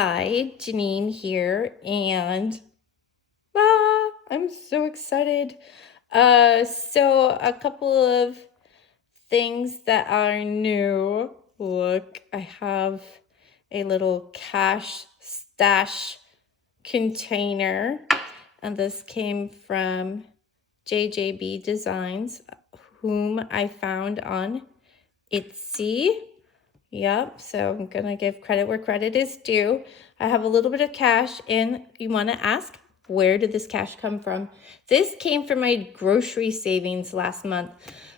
Hi, Janine here, and I'm so excited. So a couple of things that are new. Look, I have a little cash stash container, and this came from JJB Designs, whom I found on Etsy. Yep, so I'm gonna give credit where credit is due. I have a little bit of cash, and you wanna ask, where did this cash come from? This came from my grocery savings last month.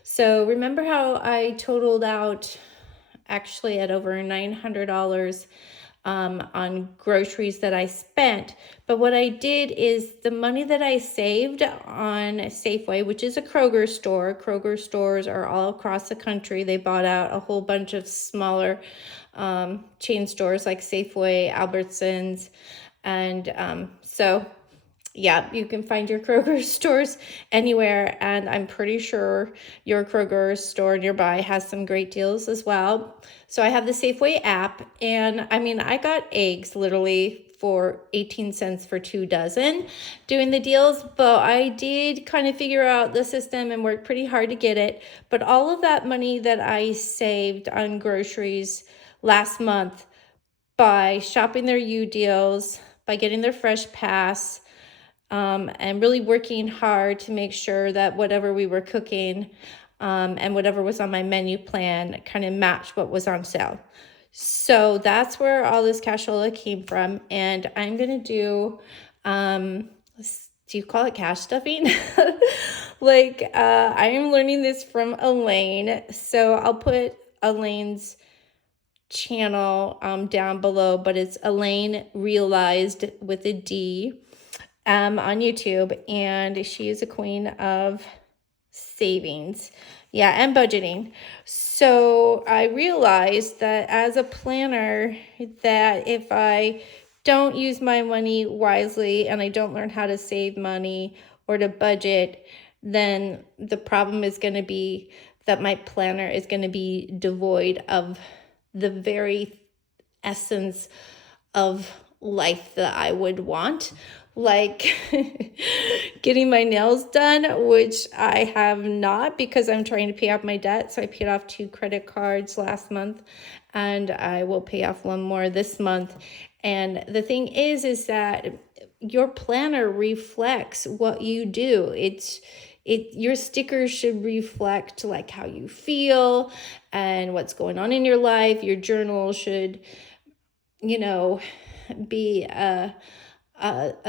So remember how I totaled out actually at over $900 on groceries that I spent. But what I did is the money that I saved on Safeway, which is a Kroger store. Kroger stores are all across the country. They bought out a whole bunch of smaller chain stores like Safeway, Albertsons, and so yeah, you can find your Kroger stores anywhere, and I'm pretty sure your Kroger store nearby has some great deals as well. So I have the Safeway app, and I mean, I got eggs literally for 18 cents for 2 dozen doing the deals, but I did kind of figure out the system and worked pretty hard to get it. But all of that money that I saved on groceries last month by shopping their U deals, by getting their Fresh Pass, and really working hard to make sure that whatever we were cooking and whatever was on my menu plan kind of matched what was on sale. So that's where all this cashola came from. And I'm going to do you call it cash stuffing? I am learning this from Elaine. So I'll put Elaine's channel down below, but it's Elaine Realized with a D on YouTube, and she is a queen of savings, yeah, and budgeting. So I realized that as a planner, that if I don't use my money wisely and I don't learn how to save money or to budget, then the problem is going to be that my planner is going to be devoid of the very essence of life that I would want, like getting my nails done, which I have not because I'm trying to pay off my debt. So I paid off 2 credit cards last month, and I will pay off 1 more this month. And the thing is that your planner reflects what you do. Your stickers should reflect like how you feel and what's going on in your life. Your journal should, be a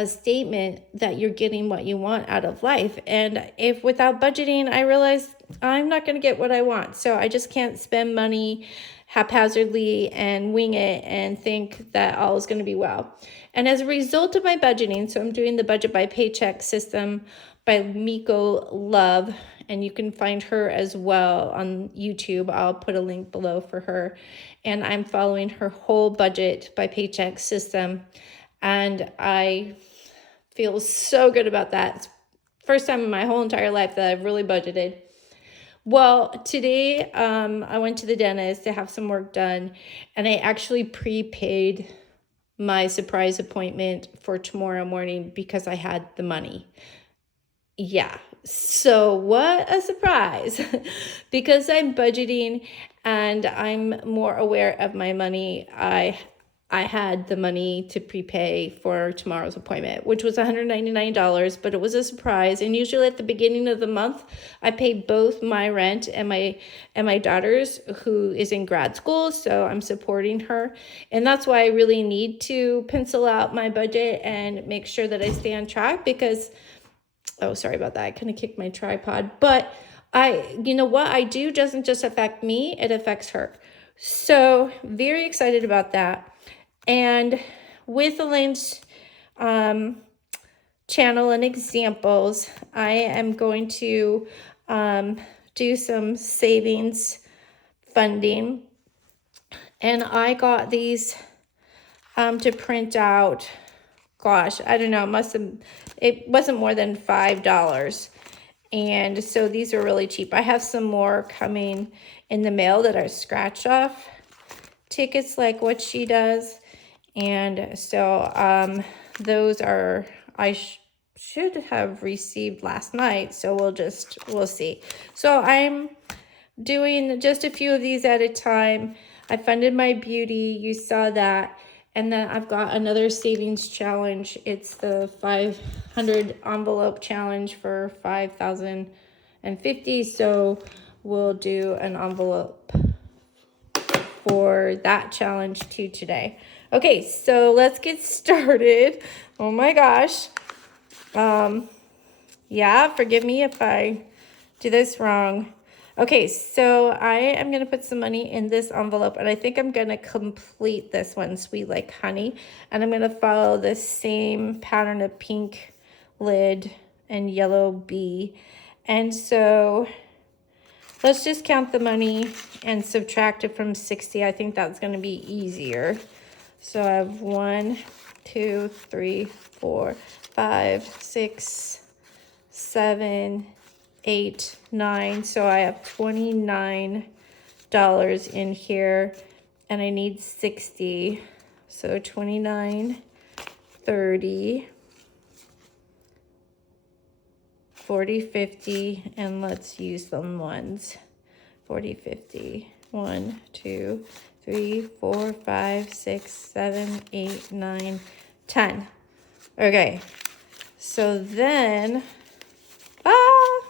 statement that you're getting what you want out of life. And if without budgeting, I realize I'm not going to get what I want. So I just can't spend money haphazardly and wing it and think that all is going to be well. And as a result of my budgeting, so I'm doing the budget by paycheck system by Miko Love, and you can find her as well on YouTube. I'll put a link below for her. And I'm following her whole budget by paycheck system. And I feel so good about that. It's the first time in my whole entire life that I've really budgeted. Well, today I went to the dentist to have some work done, and I actually prepaid my surprise appointment for tomorrow morning because I had the money. Yeah, so what a surprise. Because I'm budgeting and I'm more aware of my money, I had the money to prepay for tomorrow's appointment, which was $199, but it was a surprise. And usually at the beginning of the month, I pay both my rent and my daughter's, who is in grad school, so I'm supporting her. And that's why I really need to pencil out my budget and make sure that I stay on track because, oh, sorry about that. I kind of kicked my tripod, but what I do doesn't just affect me, it affects her. So very excited about that. And with Elaine's channel and examples, I am going to do some savings funding. And I got these to print out. Gosh, I don't know, it wasn't more than $5. And so these are really cheap. I have some more coming in the mail that are scratch off tickets like what she does. And so those are, should have received last night. So we'll see. So I'm doing just a few of these at a time. I funded my beauty, you saw that. And then I've got another savings challenge. It's the 500 envelope challenge for 5,050. So we'll do an envelope for that challenge too today. Okay, so let's get started. Oh my gosh. Yeah, forgive me if I do this wrong. Okay, so I am going to put some money in this envelope, and I think I'm going to complete this one, Sweet Like Honey. And I'm going to follow the same pattern of pink lid and yellow bee. And so let's just count the money and subtract it from 60. I think that's going to be easier. So I have 1, 2, 3, 4, 5, 6, 7, 8, 9. So I have $29 in here, and I need 60. So 29, 30, 40, 50, and let's use them ones. 40, 50. 1, 2, 3, 4, 5, 6, 7, 8, 9, 10. Okay. So then,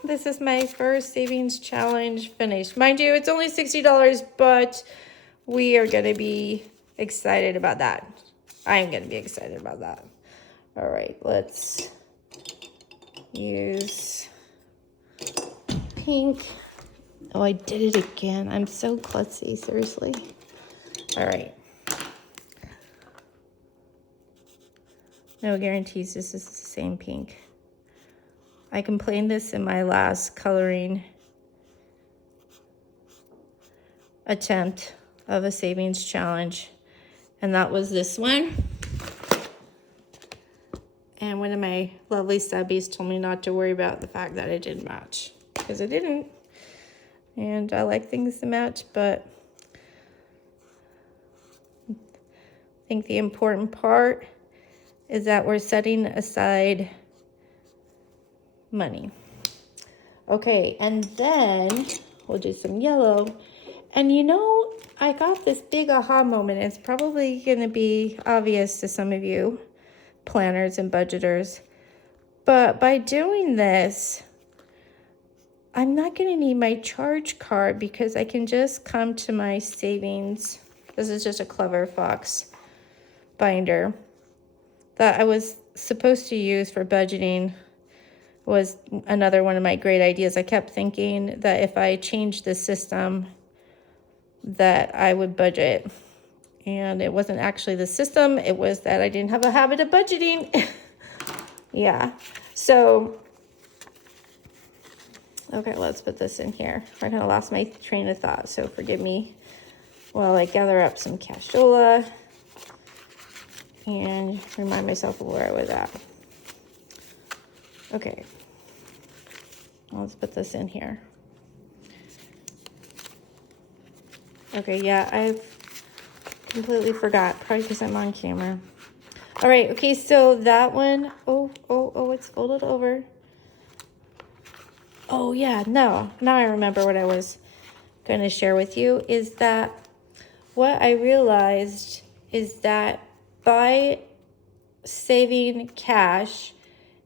this is my first savings challenge finished. Mind you, it's only $60, but we are going to be excited about that. I'm going to be excited about that. All right, let's use pink. Oh, I did it again. I'm so klutzy, seriously. All right. No guarantees this is the same pink. I complained this in my last coloring attempt of a savings challenge, and that was this one. And one of my lovely subbies told me not to worry about the fact that it didn't match, because it didn't. And I like things to match, but I think the important part is that we're setting aside money. Okay, and then we'll do some yellow. And you know, I got this big aha moment. It's probably going to be obvious to some of you planners and budgeters. But by doing this, I'm not going to need my charge card, because I can just come to my savings. This is just a Clever Fox binder that I was supposed to use for budgeting. Was another one of my great ideas. I kept thinking that if I changed the system that I would budget. And it wasn't actually the system. It was that I didn't have a habit of budgeting. Yeah. So, okay, let's put this in here. I kind of lost my train of thought, so forgive me while I gather up some cashola and remind myself of where I was at. Okay. Let's put this in here. Okay, yeah, I've completely forgot, probably because I'm on camera. All right, okay, so that one, it's folded over. Oh yeah, no, now I remember what I was going to share with you, is that what I realized is that by saving cash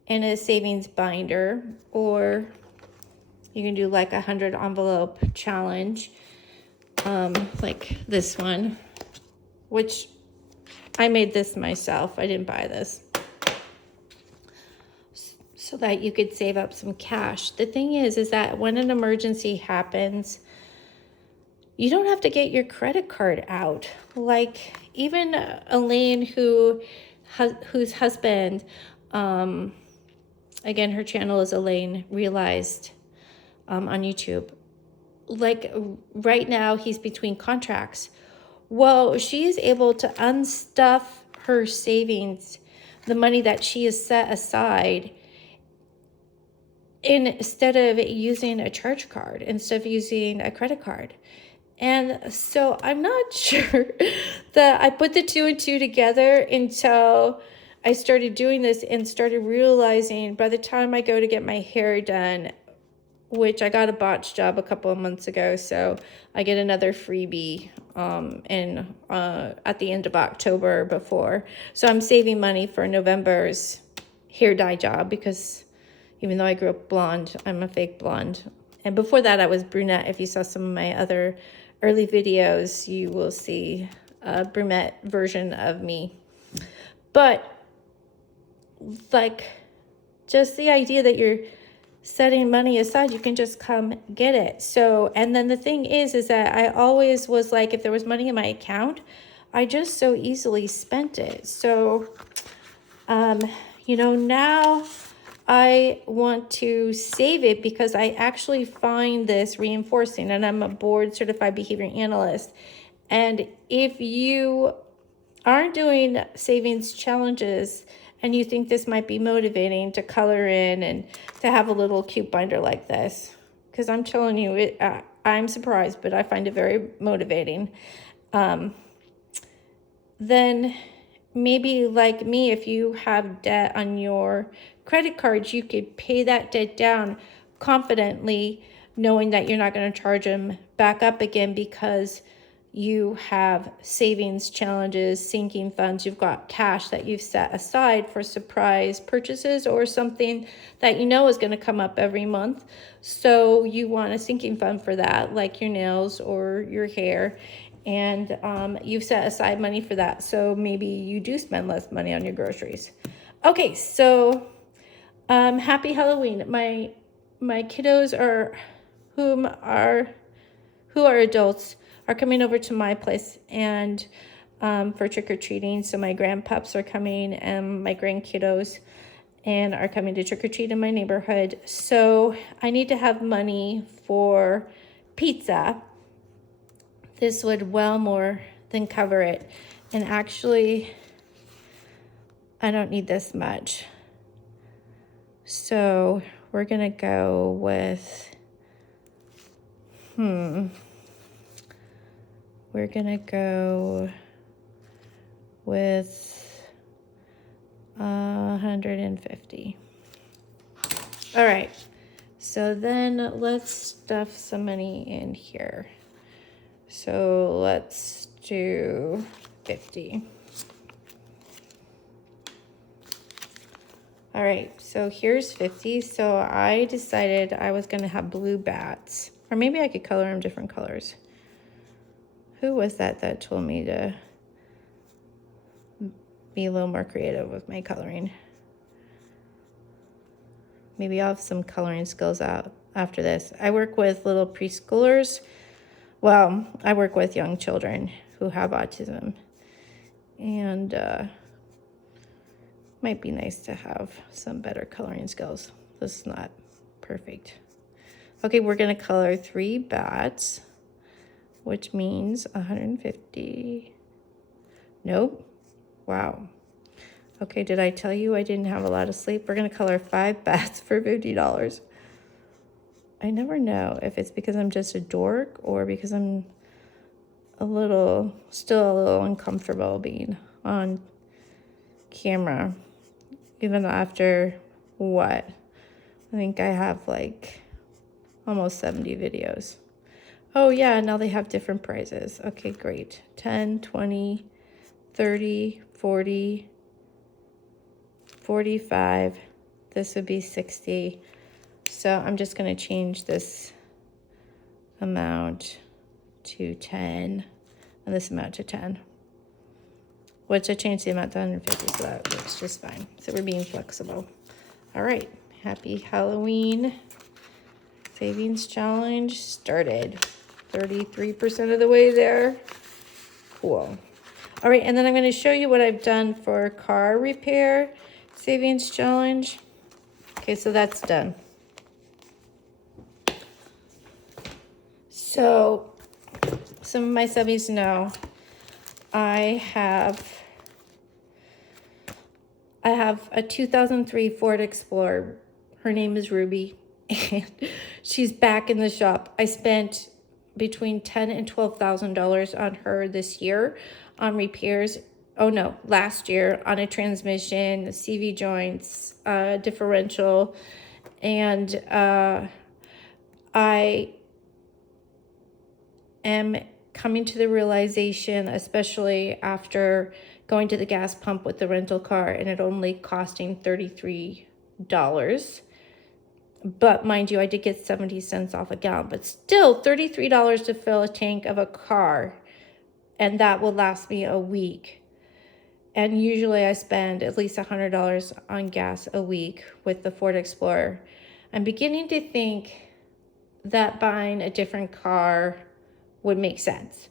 in a savings binder, or you can do like 100 envelope challenge, like this one, which I made this myself. I didn't buy this. So that you could save up some cash. The thing is that when an emergency happens, you don't have to get your credit card out. Like even Elaine, whose husband, again, her channel is Elaine Realized on YouTube. Like right now, he's between contracts. Well, she is able to unstuff her savings, the money that she has set aside, instead of using a charge card, instead of using a credit card. And so I'm not sure that I put the two and two together until I started doing this and started realizing by the time I go to get my hair done, which I got a botch job a couple of months ago, so I get another freebie at the end of October before. So I'm saving money for November's hair dye job because even though I grew up blonde, I'm a fake blonde. And before that, I was brunette. If you saw some of my other early videos, you will see a brunette version of me. But like, just the idea that you're setting money aside, you can just come get it. So, and then the thing is that I always was like, if there was money in my account, I just so easily spent it. So, now I want to save it because I actually find this reinforcing, and I'm a board certified behavior analyst. And if you aren't doing savings challenges and you think this might be motivating to color in and to have a little cute binder like this, because I'm telling you, I'm surprised, but I find it very motivating. Then maybe like me, if you have debt on your credit cards, you could pay that debt down confidently, knowing that you're not going to charge them back up again because you have savings challenges, sinking funds, you've got cash that you've set aside for surprise purchases or something that you know is going to come up every month. So you want a sinking fund for that, like your nails or your hair. And you've set aside money for that. So maybe you do spend less money on your groceries. Okay, so happy Halloween. My kiddos who are adults are coming over to my place and for trick-or-treating. So my grandpups are coming and my grandkiddos and are coming to trick-or-treat in my neighborhood. So I need to have money for pizza. This would well more than cover it. And actually, I don't need this much. So we're gonna go with, we're gonna go with 150. All right, so then let's stuff some money in here. So let's do 50. All right, so here's 50. So I decided I was gonna have blue bats, or maybe I could color them different colors. Who was that told me to be a little more creative with my coloring? Maybe I'll have some coloring skills out after this. I work with little preschoolers. Well, I work with young children who have autism, and might be nice to have some better coloring skills. This is not perfect. Okay, we're gonna color 3 bats, which means 150. Nope. Wow. Okay, did I tell you I didn't have a lot of sleep? We're gonna color 5 bats for $50. I never know if it's because I'm just a dork or because I'm still a little uncomfortable being on camera, even after what? I think I have like almost 70 videos. Oh yeah, now they have different prices. Okay, great. 10, 20, 30, 40, 45. This would be 60. So I'm just going to change this amount to 10 and this amount to 10, which I changed the amount to 150, so that works just fine. So we're being flexible. All right, happy Halloween. Savings challenge started. 33% of the way there. Cool. All right, and then I'm going to show you what I've done for car repair savings challenge. Okay, so that's done. So some of my subbies know I have a 2003 Ford Explorer. Her name is Ruby, and she's back in the shop. I spent between $10,000 and $12,000 on her this year on repairs. Oh no, last year on a transmission, CV joints, differential, and I am coming to the realization, especially after going to the gas pump with the rental car and it only costing $33. But mind you, I did get 70 cents off a gallon, but still $33 to fill a tank of a car. And that will last me a week. And usually I spend at least $100 on gas a week with the Ford Explorer. I'm beginning to think that buying a different car would make sense.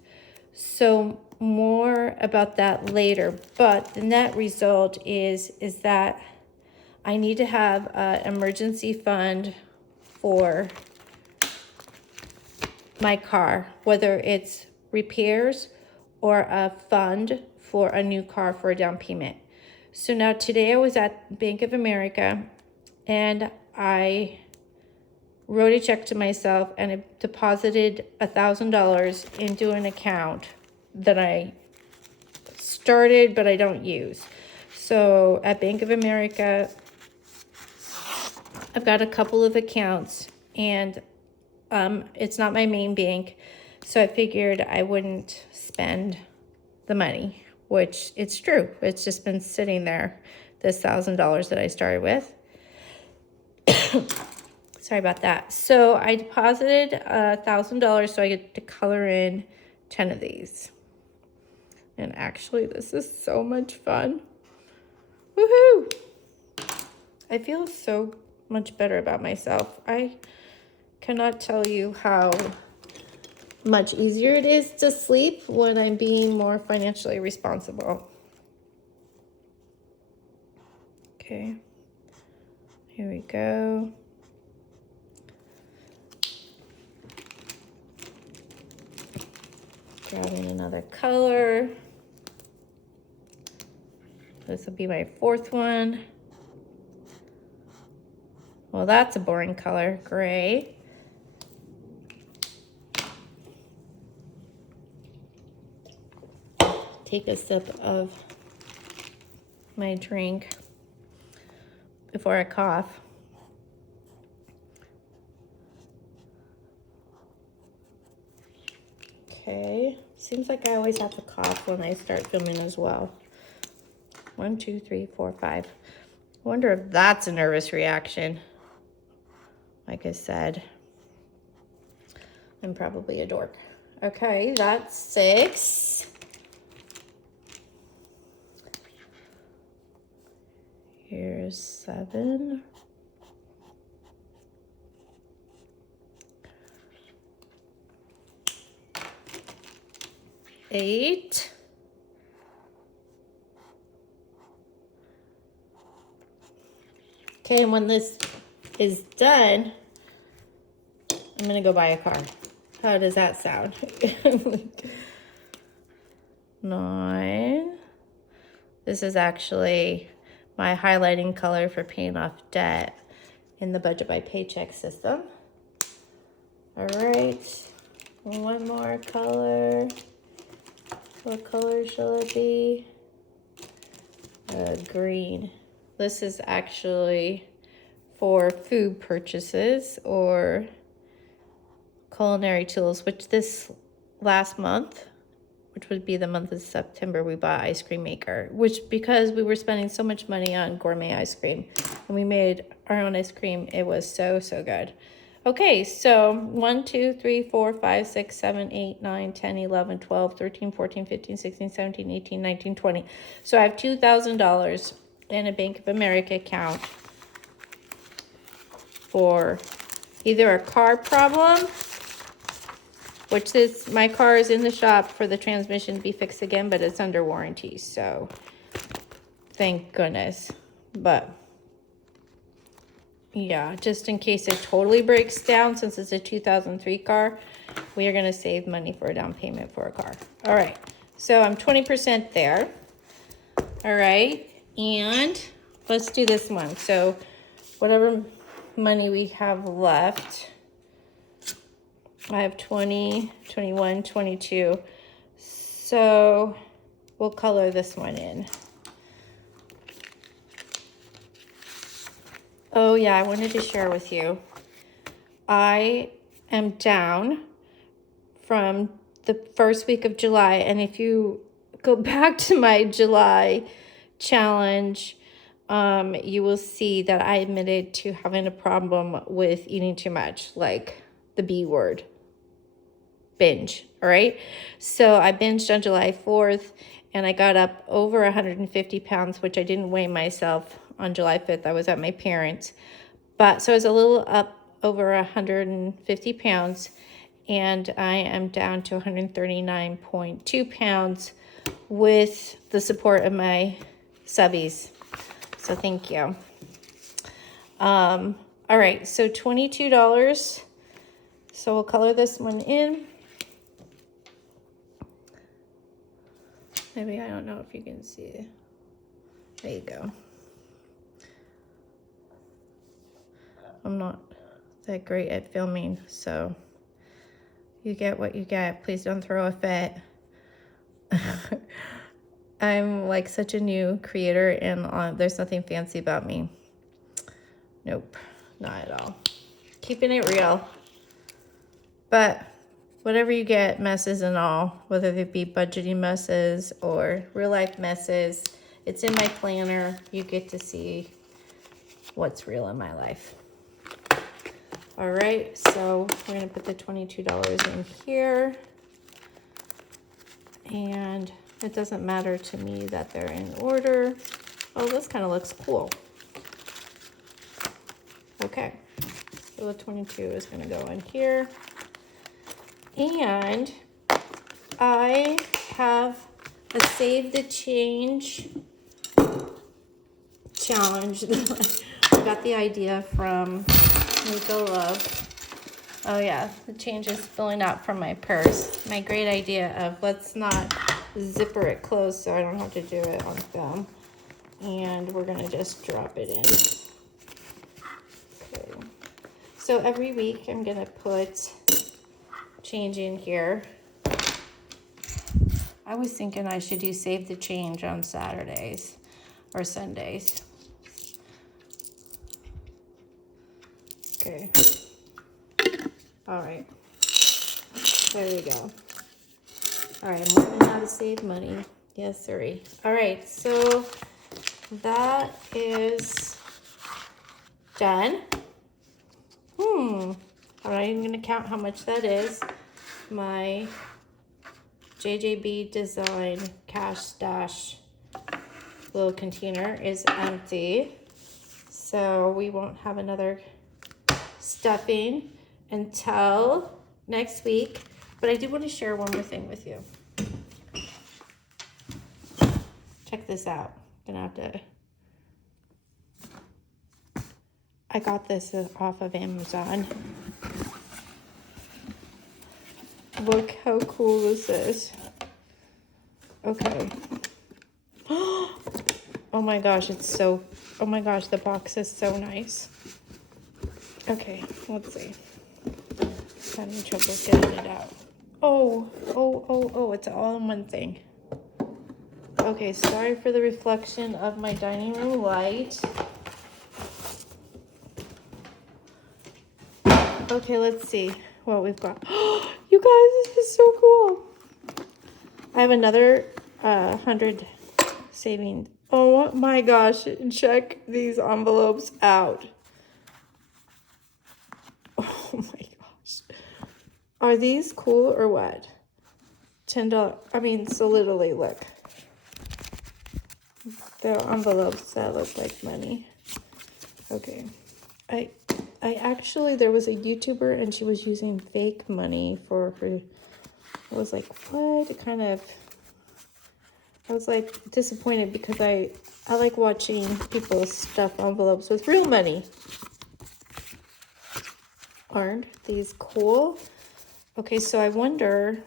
So more about that later. But the net result is that I need to have an emergency fund for my car, whether it's repairs or a fund for a new car for a down payment. So now today I was at Bank of America and I wrote a check to myself and I deposited $1,000 into an account that I started but I don't use. So at Bank of America, I've got a couple of accounts and it's not my main bank. So I figured I wouldn't spend the money, which it's true. It's just been sitting there, this $1,000 that I started with. Sorry about that. So I deposited $1,000 so I get to color in 10 of these. And actually, this is so much fun. Woohoo! I feel so much better about myself. I cannot tell you how much easier it is to sleep when I'm being more financially responsible. Okay, here we go. Grabbing another color. This will be my fourth one. Well, that's a boring color, gray. Take a sip of my drink before I cough. Okay, seems like I always have to cough when I start filming as well. 1, 2, 3, 4, 5. I wonder if that's a nervous reaction. Like I said, I'm probably a dork. Okay, that's 6. Here's 7. 8. Okay, and when this is done, I'm gonna go buy a car. How does that sound? 9. This is actually my highlighting color for paying off debt in the budget by paycheck system. All right, one more color. What color shall it be? Green. This is actually for food purchases or culinary tools, which this last month, which would be the month of September, we bought ice cream maker, which because we were spending so much money on gourmet ice cream and we made our own ice cream, it was so good. Okay, so 1, 2, 3, 4, 5, 6, 7, 8, 9, 10, 11, 12, 13, 14, 15, 16, 17, 18, 19, 20. So I have $2,000 in a Bank of America account for either a car problem, which is, my car is in the shop for the transmission to be fixed again, but it's under warranty, so thank goodness. But yeah, just in case it totally breaks down, since it's a 2003 car, we are going to save money for a down payment for a car. All right, so I'm 20% there. All right, and let's do this one. So whatever money we have left, I have 20, 21, 22. So we'll color this one in. Oh yeah, I wanted to share with you. I am down from the first week of July. And if you go back to my July challenge, you will see that I admitted to having a problem with eating too much, like the B word, binge. All right. So I binged on July 4th and I got up over 150 pounds, which I didn't weigh myself on July 5th. I was at my parents'. But so I was a little up over 150 pounds and I am down to 139.2 pounds with the support of my subbies. So thank you. All right, so $22. So we'll color this one in. Maybe I don't know if you can see it. There you go. I'm not that great at filming, so you get what you get. Please don't throw a fit. I'm like such a new creator and there's nothing fancy about me. Nope, not at all. Keeping it real. But whatever you get, messes and all, whether they be budgeting messes or real life messes, it's in my planner. You get to see what's real in my life. All right, so we're gonna put the $22 in here. And it doesn't matter to me that they're in order. Oh, this kind of looks cool. Okay, so the 22 is gonna go in here. And I have a Save the Change challenge. I got the idea from Nico Love. Oh yeah, the change is spilling out from my purse. My great idea of let's not zipper it closed so I don't have to do it on film. And we're gonna just drop it in. Okay. So every week I'm gonna put change in here. I was thinking I should do Save the Change on Saturdays or Sundays. Okay. All right. There we go. All right, I'm learning how to save money. Yes, sirree. All right, so that is done. I'm not even gonna count how much that is. My JJB Design Cash Stash little container is empty. So we won't have another stuffing until next week. But I did want to share one more thing with you. Check this out. I'm gonna have to. I got this off of Amazon. Look how cool this is. Okay. Oh my gosh, it's so, oh my gosh, the box is so nice. Okay, let's see. Having trouble getting it out. Oh, it's all in one thing. Okay, sorry for the reflection of my dining room light. Okay, let's see what we've got. You guys, this is so cool. I have another 100 saving. Oh my gosh, check these envelopes out. Oh my gosh. Are these cool or what? $10. I mean, so literally, look. They're envelopes that look like money. Okay. I actually, there was a YouTuber and she was using fake money for her. I was like, what? I was like disappointed because I like watching people stuff envelopes with real money. Aren't these cool? Okay, so I wonder,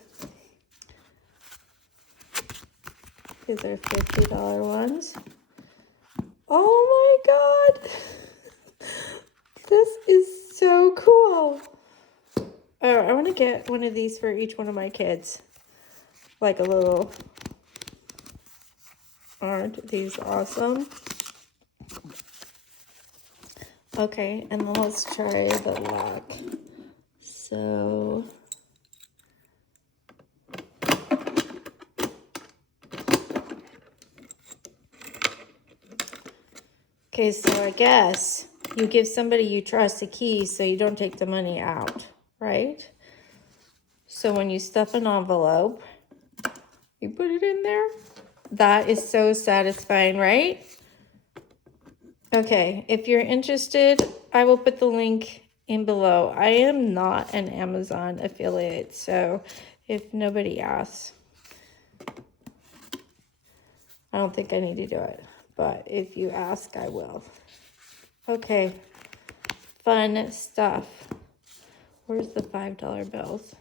these are $50 ones. Oh my God. This is so cool. Oh, I want to get one of these for each one of my kids. Like a little, aren't these awesome? Okay, and then let's try the lock. So, okay, so I guess you give somebody you trust a key so you don't take the money out, right? So when you stuff an envelope, you put it in there. That is so satisfying, right? Okay, if you're interested, I will put the link in below. I am not an Amazon affiliate, so if nobody asks, I don't think I need to do it. But if you ask, I will. Okay, fun stuff. Where's the $5 bills?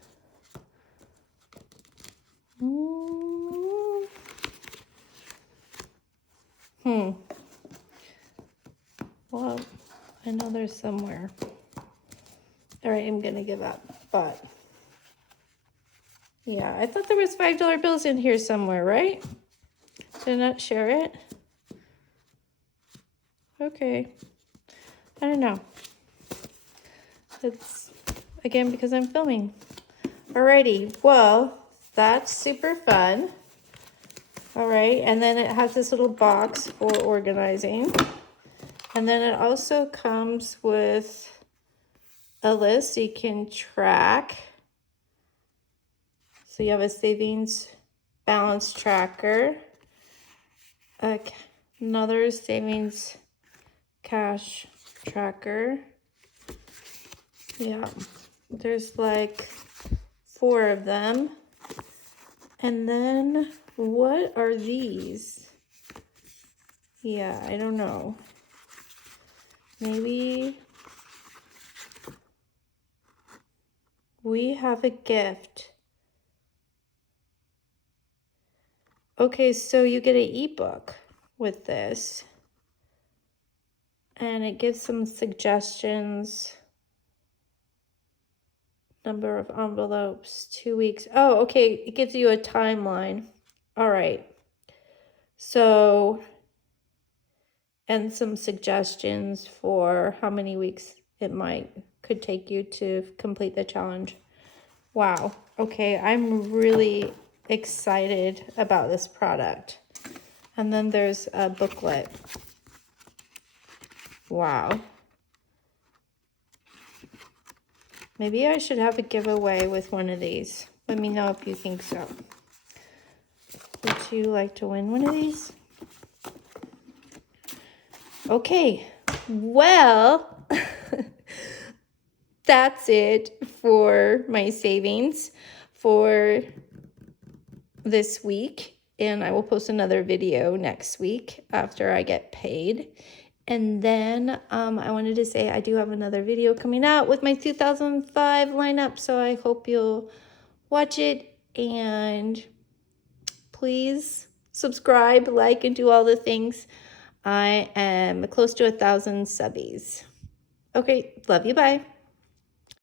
Well, I know there's somewhere. All right, I'm gonna give up, but yeah, I thought there was $5 bills in here somewhere, right? Did I not share it? Okay, I don't know. It's, again, because I'm filming. Alrighty, well, that's super fun. All right, and then it has this little box for organizing. And then it also comes with a list so you can track. So you have a savings balance tracker, another savings cash tracker. Yeah, there's like 4 of them. And then what are these? Yeah, I don't know. Maybe we have a gift. Okay, so you get an ebook with this. And it gives some suggestions. Number of envelopes, 2 weeks. Oh, okay, it gives you a timeline. All right. So, and some suggestions for how many weeks it could take you to complete the challenge. Wow. Okay, I'm really excited about this product. And then there's a booklet. Wow. Maybe I should have a giveaway with one of these. Let me know if you think so. Would you like to win one of these? Okay, well, that's it for my savings for this week. And I will post another video next week after I get paid. And then I wanted to say I do have another video coming out with my 2005 lineup. So I hope you'll watch it. And please subscribe, like, and do all the things. I am close to 1,000 subbies. Okay, love you, bye.